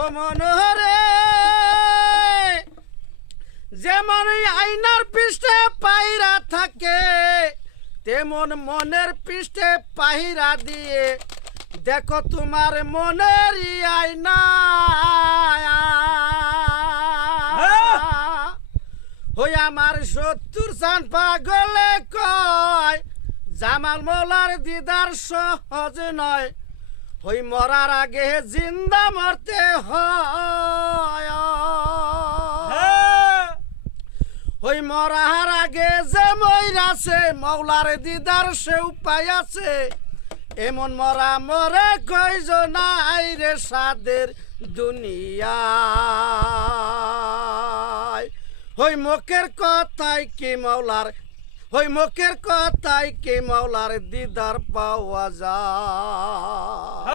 ও মনোহরে যেমন আয়নার পৃষ্ঠে পায়রা থাকে তেমন মনের পৃষ্ঠে পায়রা দিয়ে দেখো তোমার মনের আয়না হই আমার ৭০ চান পাগলে কয় জামাল মৌলার দিদার সহজ নয় হই মরার আগে জিন্দা মরতে হয় হই মরার আগে যে মইরাছে মৌলার দিদার সে উপায় আছে এমন মরা মরে কয়জনাই রে সাদের দুনিয়ায় হই মুখের কথাই কি মৌলার হই মুখের কথাই কি মৌলার দিদার পাওয়া যায়।